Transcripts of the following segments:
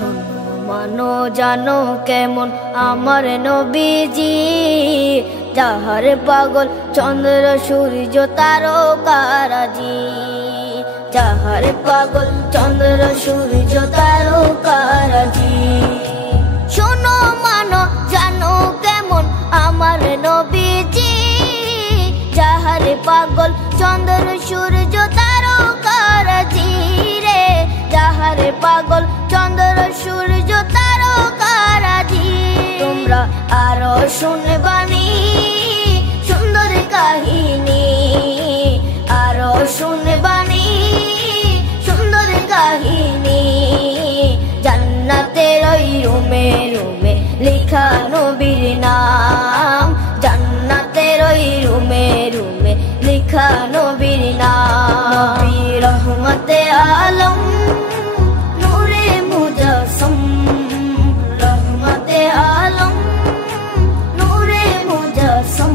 শোনো মানো জানো কেমন আমার নবীজি, যাহার পাগল চন্দ্র সূর্য তারকারাজি, যাহার পাগল চন্দ্র সূর্য তারকারাজি। শোনো মানো জানো কেমন আমার নবীজি, যাহার পাগল চন্দ্র সূর্য তারকারাজি রে, যাহার পাগল চন্দ্র সূর্য তারকারাজি। তোমরা আরো শুনবানি সুন্দর কাহিনী, আরো শুনবানি সুন্দর কাহিনী। জান্নাতের ওই রুমে রুমে লেখা নবীর নাম, জান্নাতের ওই রুমে রুমে লেখা নবীর নাম। নবী রহমতে আলম নূরে মুজাসসম, রহমতে আলম নূরে মুজাসসম।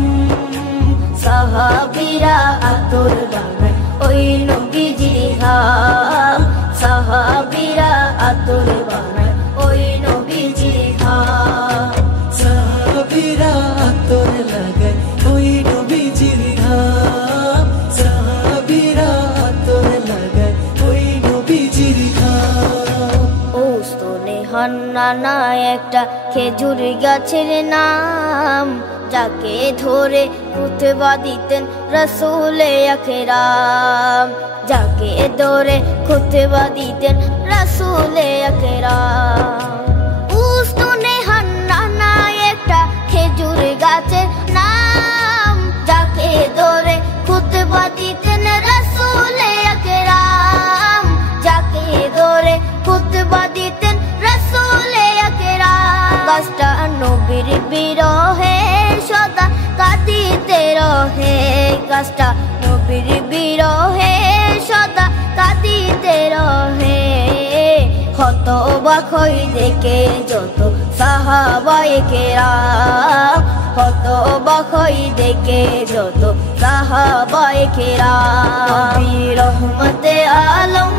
সাহাবীরা আতর বানায় ওই নবীজির ঘাম, সাহাবীরা আতর বানায় ওই নবীজির ঘাম। সাহাবীরা আতর লাগায় ওই নবীজির ঘাম, সাহাবীরা আতর লাগায় ওই নবীজির ঘাম। ওস্তনে হান্নানা একটা খেজুর গাছের নাম, যাকে ধরে খুতবা দিতেন রাসূলে আকরাম, যাকে ধরে খুতবা দিতেন রাসূলে আকরাম। উস্তনে হান্নানা একটা খেজুর গাছের নাম, যাকে ধরে খুতবা দিতেন রাসূলে আকরাম, যাকে ধরে খুতবা দিতেন রাসূলে আকরাম। গাছটা নবীর বিরহে সদা কাঁদিতে রহে, গাছটা নবীর বিরহে সদা কাঁদিতে রহে। হতবাক হই দেখে যত সাহাবায়ে কেরাম, হতবাক হই দেখে যত সাহাবায়ে কেরাম। নবী রহমতে আলম